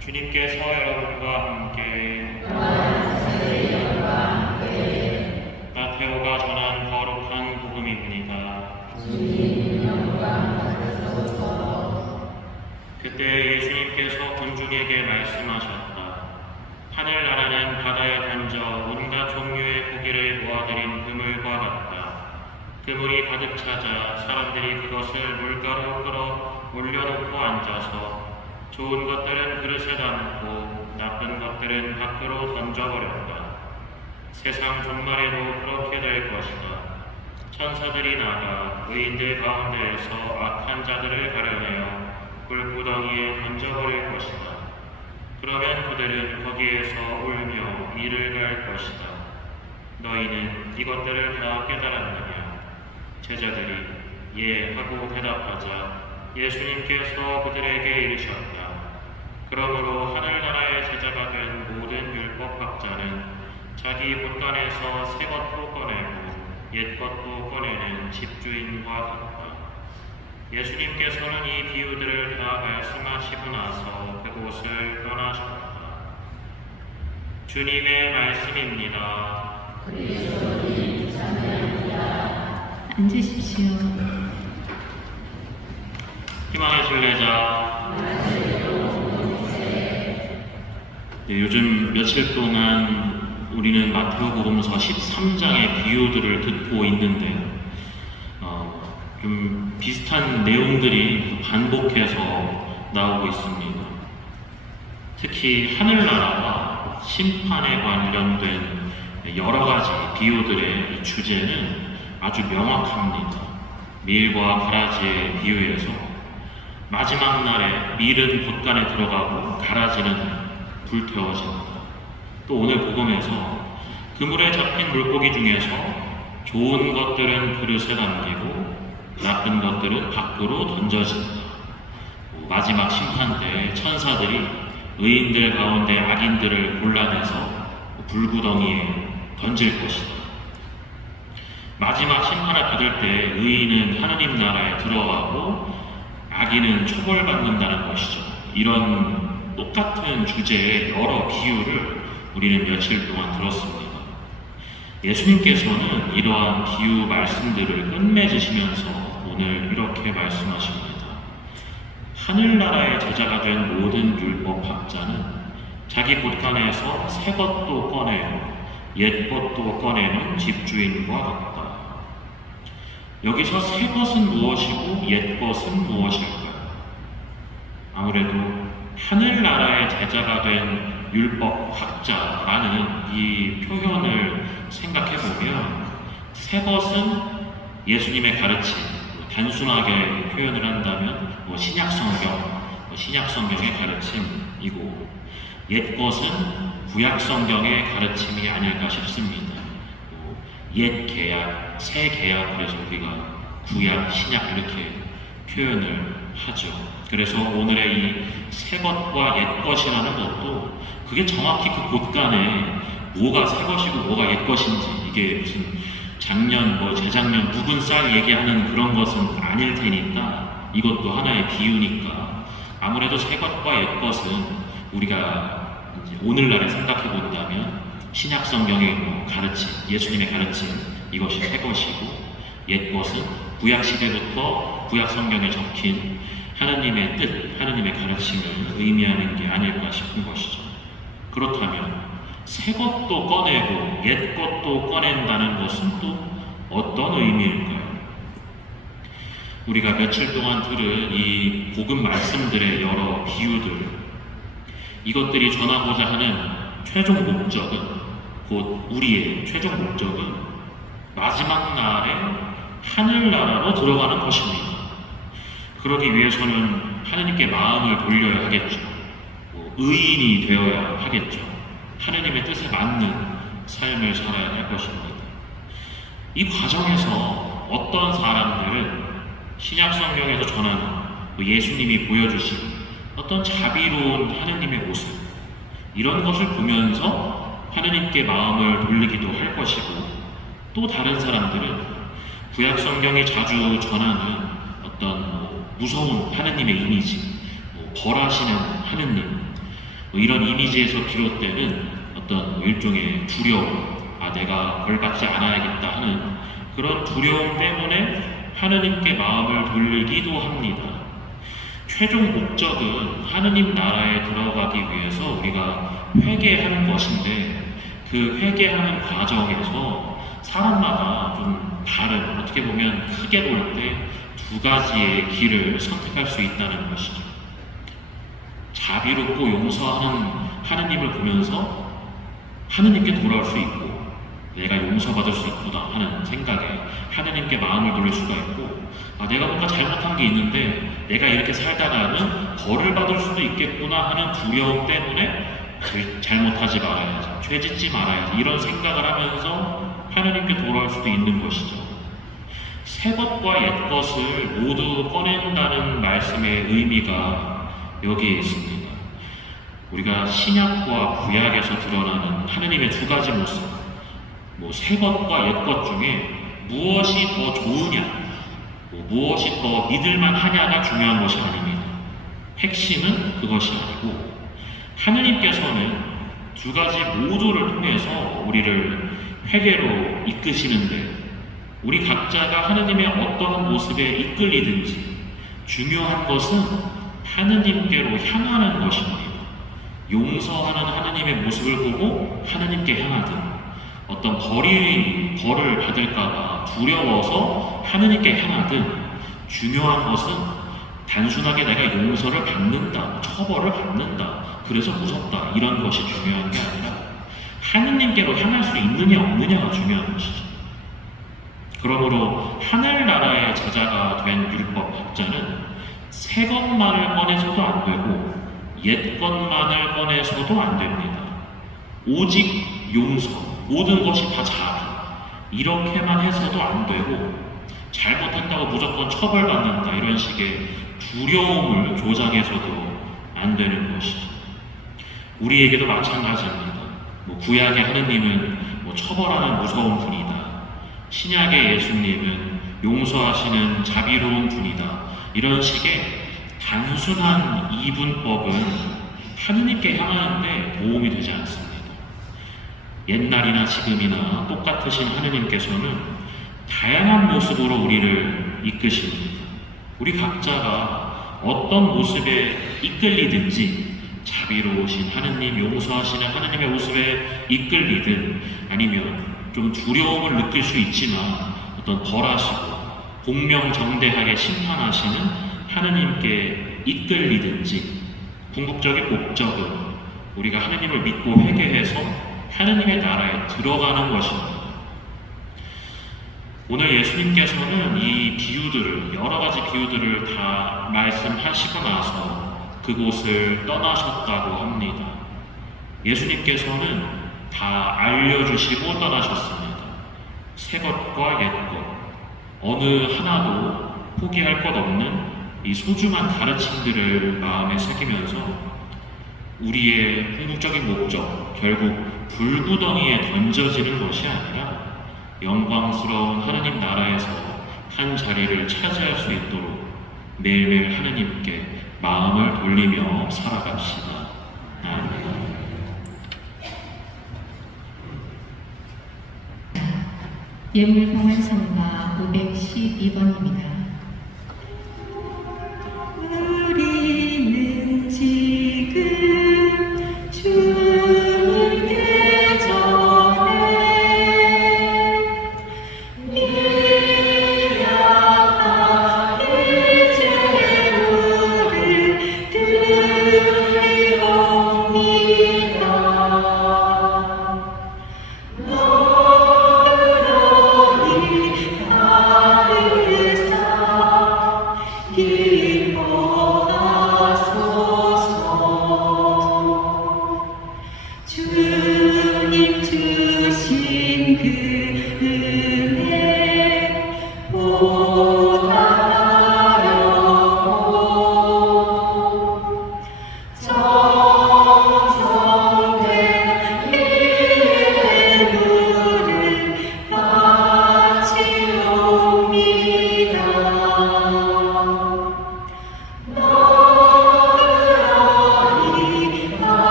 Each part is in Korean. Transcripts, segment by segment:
주님께서 여러분과 함께 마테오가 전한 거룩한 복음입니다. 그때 예수님께서 군중에게 말씀하셨다. 하늘나라는 바다에 던져 온갖 종류의 고기를 모아들인 그물과 같다. 그물이 가득 차자 사람들이 그것을 물가로 끌어 올려놓고 앉아서 좋은 것들은 그릇에 담고 나쁜 것들은 밖으로 던져버렸다. 세상 종말에도 그렇게 될 것이다. 천사들이 나가 의인들 가운데에서 악한 자들을 가려내어 불구덩이에 던져버릴 것이다. 그러면 그들은 거기에서 울며 이를 갈 것이다. 너희는 이것들을 다 깨달았느냐? 제자들이 예 하고 대답하자 예수님께서 그들에게 이르셨다. 그러므로 하늘나라의 제자가 된 모든 율법학자는 자기 곳간에서 새 것도 꺼내고 옛 것도 꺼내는 집주인과 같다. 예수님께서는 이 비유들을 다 말씀하시고 나서 그곳을 떠나셨다. 주님의 말씀입니다. 그리스도님 찬양합니다. 앉으십시오. 희망의 순례자. 요즘 며칠 동안 우리는 마태복음서 13장의 비유들을 듣고 있는데요. 좀 비슷한 내용들이 반복해서 나오고 있습니다. 특히 하늘나라와 심판에 관련된 여러 가지 비유들의 주제는 아주 명확합니다. 밀과 가라지의 비유에서 마지막 날에 밀은 곳간에 들어가고 가라지는 불태워진다. 또 오늘 복음에서 그물에 잡힌 물고기 중에서 좋은 것들은 그릇에 담기고 나쁜 것들은 밖으로 던져진다. 마지막 심판 때 천사들이 의인들 가운데 악인들을 골라내서 불구덩이에 던질 것이다. 마지막 심판을 받을 때 의인은 하느님 나라에 들어가고 악인은 처벌받는다는 것이죠. 이런 똑같은 주제의 여러 비유를 우리는 며칠 동안 들었습니다. 예수님께서는 이러한 비유 말씀들을 끝맺으시면서 오늘 이렇게 말씀하십니다. 하늘나라의 제자가 된 모든 율법학자는 자기 곳간에서 새 것도 꺼내고 옛 것도 꺼내는 집주인과 같다. 여기서 새 것은 무엇이고 옛 것은 무엇일까요? 아무래도 하늘나라의 제자가 된 율법학자라는 이 표현을 생각해보면 새 것은 예수님의 가르침, 단순하게 표현을 한다면 신약성경의 가르침이고 옛 것은 구약성경의 가르침이 아닐까 싶습니다. 옛 계약, 새 계약, 그래서 우리가 구약, 신약 이렇게 표현을 하죠. 그래서 오늘의 이 새 것과 옛 것이라는 것도 그게 정확히 그 곳간에 뭐가 새 것이고 뭐가 옛 것인지 이게 무슨 작년, 재작년 묵은 쌀 얘기하는 그런 것은 아닐 테니까 이것도 하나의 비유니까 아무래도 새 것과 옛 것은 우리가 이제 오늘날에 생각해 본다면 신약 성경의 가르침, 예수님의 가르침 이것이 새 것이고 옛 것은 구약 시대부터 구약 성경에 적힌 하나님의 뜻, 하나님의 가르침을 의미하는 게 아닐까 싶은 것이죠. 그렇다면 새 것도 꺼내고 옛 것도 꺼낸다는 것은 또 어떤 의미일까요? 우리가 며칠 동안 들은 이 복음 말씀들의 여러 비유들, 이것들이 전하고자 하는 최종 목적은, 곧 우리의 최종 목적은 마지막 날에 하늘나라로 들어가는 것입니다. 그러기 위해서는 하느님께 마음을 돌려야 하겠죠. 의인이 되어야 하겠죠. 하느님의 뜻에 맞는 삶을 살아야 할 것입니다. 이 과정에서 어떤 사람들은 신약성경에서 전하는 예수님이 보여주신 어떤 자비로운 하느님의 모습, 이런 것을 보면서 하느님께 마음을 돌리기도 할 것이고, 또 다른 사람들은 구약성경이 자주 전하는 어떤 무서운 하느님의 이미지, 벌하시는 하느님, 뭐 이런 이미지에서 비롯되는 어떤 뭐 일종의 두려움, 내가 벌 받지 않아야겠다 하는 그런 두려움 때문에 하느님께 마음을 돌리기도 합니다. 최종 목적은 하느님 나라에 들어가기 위해서 우리가 회개하는 것인데, 그 회개하는 과정에서 사람마다 좀 다른, 어떻게 보면 크게 볼 때 두 가지의 길을 선택할 수 있다는 것이죠. 자비롭고 용서하는 하느님을 보면서 하느님께 돌아올 수 있고, 내가 용서받을 수 있구나 하는 생각에 하느님께 마음을 돌릴 수가 있고, 내가 뭔가 잘못한 게 있는데 내가 이렇게 살다가는 벌을 받을 수도 있겠구나 하는 두려움 때문에 잘못하지 말아야지, 죄짓지 말아야지, 이런 생각을 하면서 하느님께 돌아올 수도 있는 것이죠. 새 것과 옛 것을 모두 꺼낸다는 말씀의 의미가 여기에 있습니다. 우리가 신약과 구약에서 드러나는 하느님의 두 가지 모습, 새 것과 옛 것 중에 무엇이 더 좋으냐, 무엇이 더 믿을만 하냐가 중요한 것이 아닙니다. 핵심은 그것이 아니고, 하느님께서는 두 가지 모두를 통해서 우리를 회개로 이끄시는데, 우리 각자가 하느님의 어떠한 모습에 이끌리든지 중요한 것은 하느님께로 향하는 것입니다. 용서하는 하느님의 모습을 보고 하느님께 향하든, 어떤 벌을 받을까봐 두려워서 하느님께 향하든, 중요한 것은 단순하게 내가 용서를 받는다, 처벌을 받는다, 그래서 무섭다, 이런 것이 중요한 게 아니라 하느님께로 향할 수 있느냐 없느냐가 중요한 것이죠. 그러므로 하늘나라의 제자가 된 율법학자는 새 것만을 꺼내서도 안 되고 옛 것만을 꺼내서도 안 됩니다. 오직 용서, 모든 것이 다 자비, 이렇게만 해서도 안 되고, 잘못했다고 무조건 처벌받는다, 이런 식의 두려움을 조장해서도 안 되는 것이죠. 우리에게도 마찬가지입니다. 구약의 하느님은 처벌하는 무서운 분이다, 신약의 예수님은 용서하시는 자비로운 분이다, 이런 식의 단순한 이분법은 하느님께 향하는데 도움이 되지 않습니다. 옛날이나 지금이나 똑같으신 하느님께서는 다양한 모습으로 우리를 이끄십니다. 우리 각자가 어떤 모습에 이끌리든지, 자비로우신 하느님, 용서하시는 하느님의 모습에 이끌리든, 아니면 좀 두려움을 느낄 수 있지만 어떤 벌하시고 공명정대하게 심판하시는 하느님께 이끌리든지, 궁극적인 목적은 우리가 하느님을 믿고 회개해서 하느님의 나라에 들어가는 것입니다. 오늘 예수님께서는 이 비유들을, 여러 가지 비유들을 다 말씀하시고 나서 그곳을 떠나셨다고 합니다. 예수님께서는 다 알려주시고 떠나셨습니다. 새 것과 옛 것, 어느 하나도 포기할 것 없는 이 소중한 가르침들을 마음에 새기면서 우리의 궁극적인 목적, 결국 불구덩이에 던져지는 것이 아니라 영광스러운 하느님 나라에서 한 자리를 차지할 수 있도록 매일매일 하느님께 마음을 돌리며 살아갑시다. 아멘. 예물봉헌 성가 512번입니다. 우리는 지금 주님께 전해 미약한 일제물을 드리옵니다. 너그러니 받으사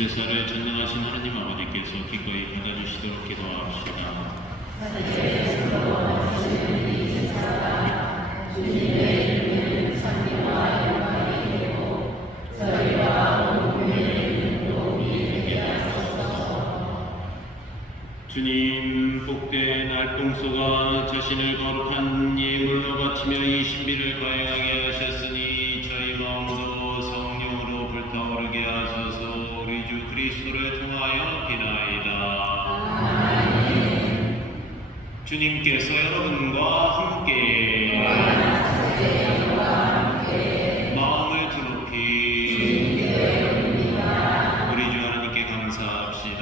21살을 전능하신 하느님 아버지께서 기꺼이 받아주시도록 기도합시다. 주님, 복된 알동소가 자신을 거룩한 예물로 바치며 이 신비를 가행하게 하셨으니 저희 마음도 성령으로 불타오르게 하소서. 우리 주 그리스도를 통하여 비나이다. 주님께서 여러분과 함께 마음을 드높이 우리 주 하나님께 감사합시다.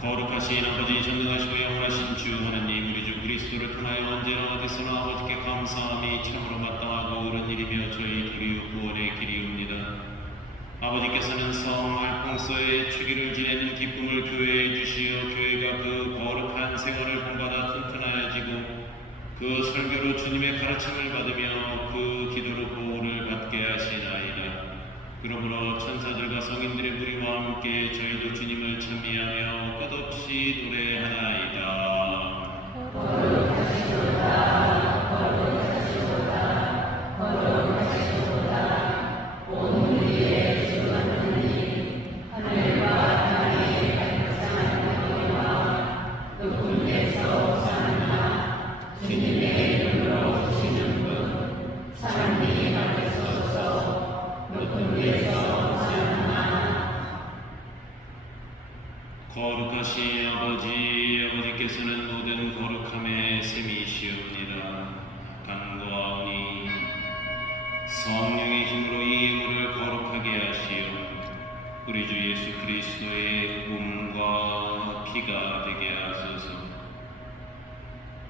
거룩하신 아버지, 전능하시고 영원하신 주 하나님, 우리 주 그리스도를 통하여 언제나 어디서나 아버지께 감사함이 참으로 마땅하고 옳은 일이며 저희 도리요 구원의 길이옵니다. 아버지께서는 성 알fon소의 주기를 지내는 기쁨을 교회에 주시어 교회가 그 거룩한 생활을 본받아 튼튼하여지고 그 설교로 주님의 가르침을 받으며 그 기도로 보호를 받게 하시나이다. 그러므로 천사들과 성인들의 무리와 함께 저희도 주님을 찬미하며 끝없이 노래하나이다. 거룩하신 아버지, 아버지께서는 모든 거룩함의 셈이시옵니다. 간구하오니 성령의 힘으로 이 예물을 거룩하게 하시어 우리 주 예수 그리스도의 몸과 피가 되게 하소서.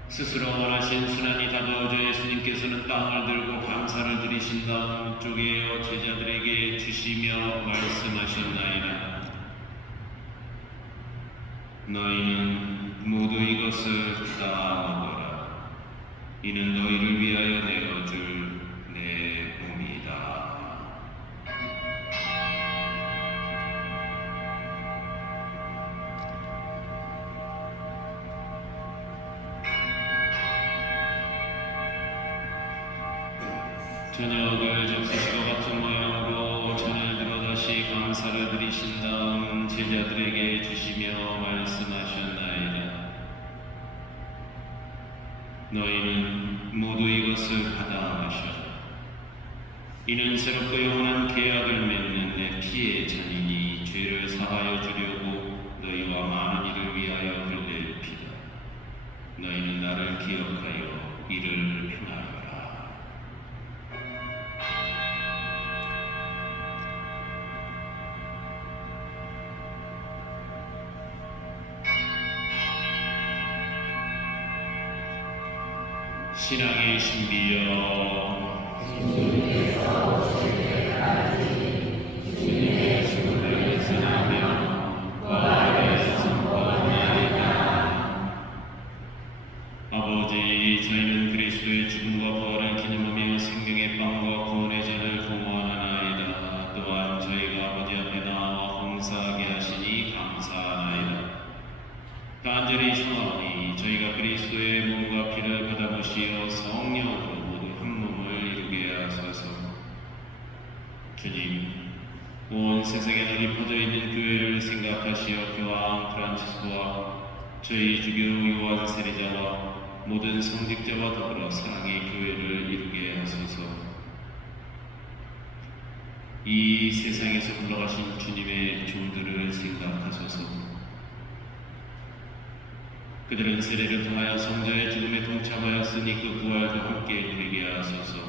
스스로 원하신 순환이 다가오자 예수님께서는 빵을 들고 감사를 드리신 다음 쪼개어 제자들에게 주시며 말씀하셨나이다. 너희는 모두 이것을 다 먹어라. 이는 너희를 위하여 내어줄 내 몸이다. 저녁을 접수시고 같은 모양으로 잔을 들어 다시 감사를 드리신 다음 제자들에게 주시며 말씀하셨나이다. 너희는 모두 이것을 받아 마셔라. 이는 새롭고 영원한 계약을 맺는 내 피의 잔이니 죄를 사하여 주려고 너희와 많은 이를 위하여 흘릴 피다. 너희는 나를 기억하여 이를 행하여라. 신앙의 신비여, 주님의 죽음을 예언하며 부활을 선포하나이다. 아버지, 저희는 그리스도의 죽음과 부활을 기념하며 생명의 빵과 구원의 잔을 공헌하나이다. 또한 저희가 아버지 앞에 나와 봉사하게 하시니 감사하나이다. 간절히 청하오니 저희가 그리스도의 몸과 피를 받아보시어 성령으로 모두 한 몸을 이루게 하소서. 주님, 온 세상에 널리 퍼져 있는 교회를 생각하시어 교황 프란치스코와 저희 주교 요한 세리자와 모든 성직자와 더불어 사랑의 교회를 이루게 하소서. 이 세상에서 불러가신 주님의 종들을 생각하소서. 그들은 세례를 통하여 성자의 죽음에 동참하였으니 그 부활도 함께 누리게 하소서.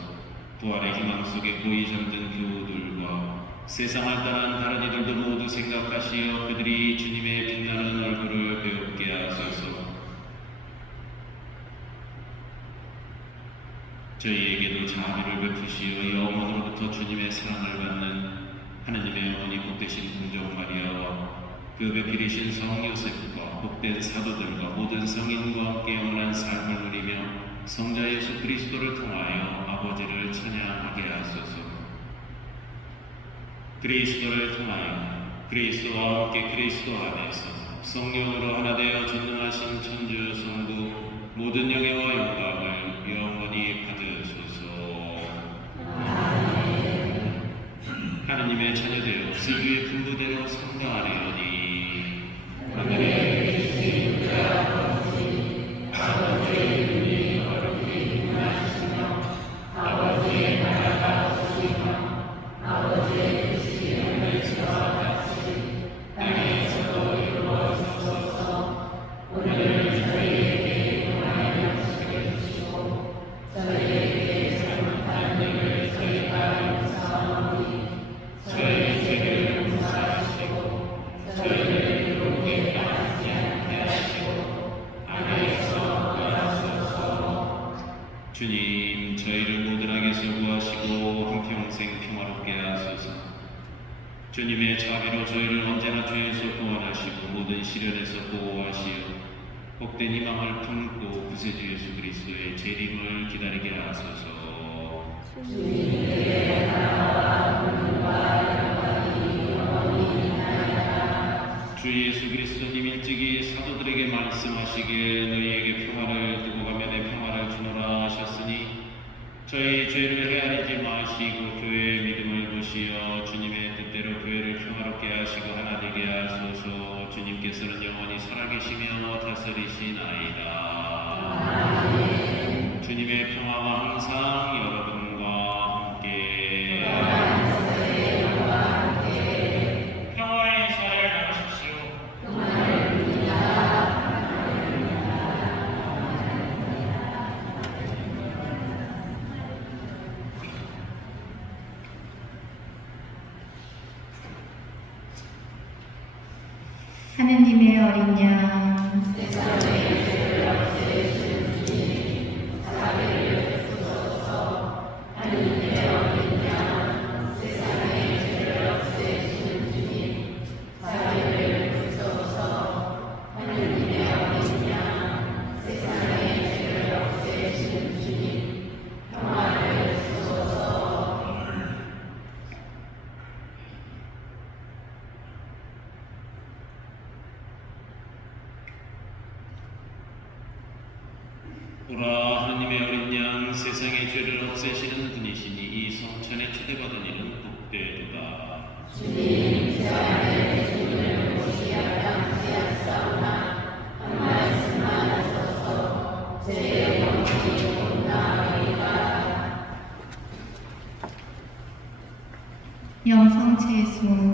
부활의 희망 속에 고이 잠든 교우들과 세상을 떠난 다른 이들도 모두 생각하시어 그들이 주님의 빛나는 얼굴을 배웁게 하소서. 저희에게도 자비를 베푸시어 영원으로부터 주님의 사랑을 받는 하느님의 어머니 복되신 공정 마리아와 그 배필이신 성 요셉과 복된 사도들과 모든 성인과 함께 영원한 삶을 누리며 성자 예수 그리스도를 통하여 아버지를 찬양하게 하소서. 그리스도를 통하여 그리스도와 함께 그리스도 안에서 성령으로 하나 되어 전능하신 천주 성부 모든 영예와 영광을 영원히 받으소서. 하느님의 자녀되어 세계의 분부대로 성당하리오니 주님, 저희를 모든 악에서 구하시고 한평생 평화롭게 하소서. 주님의 자비로 저희를 언제나 죄에서 구원하시고 모든 시련에서 보호하시어 복된 희망을 품고 구세주 예수 그리스도의 재림을 기다리게 하소서. 주 예수 그리스도님 일찍이 사도들에게 말씀하시기에 너희에게 평화를 두고 가며 내 평화를 주노라 하셨으니 저희 죄를 헤아리지 마시고 교회의 믿음을 보시어 주님의 뜻대로 교회를 평화롭게 하시고 하나 되게 하소서. 주님께서는 영원히 살아계시며 다스리시나이다. 주님의 평화가 항상 여러분과 함께 평화의 인사를 나누십시오. 하느님의 어린 양 보라, 하느님의 어린 양, 세상의 죄를 없애시는 분이시니 이 성천에 초대받은 이는 복되도다. 영성체송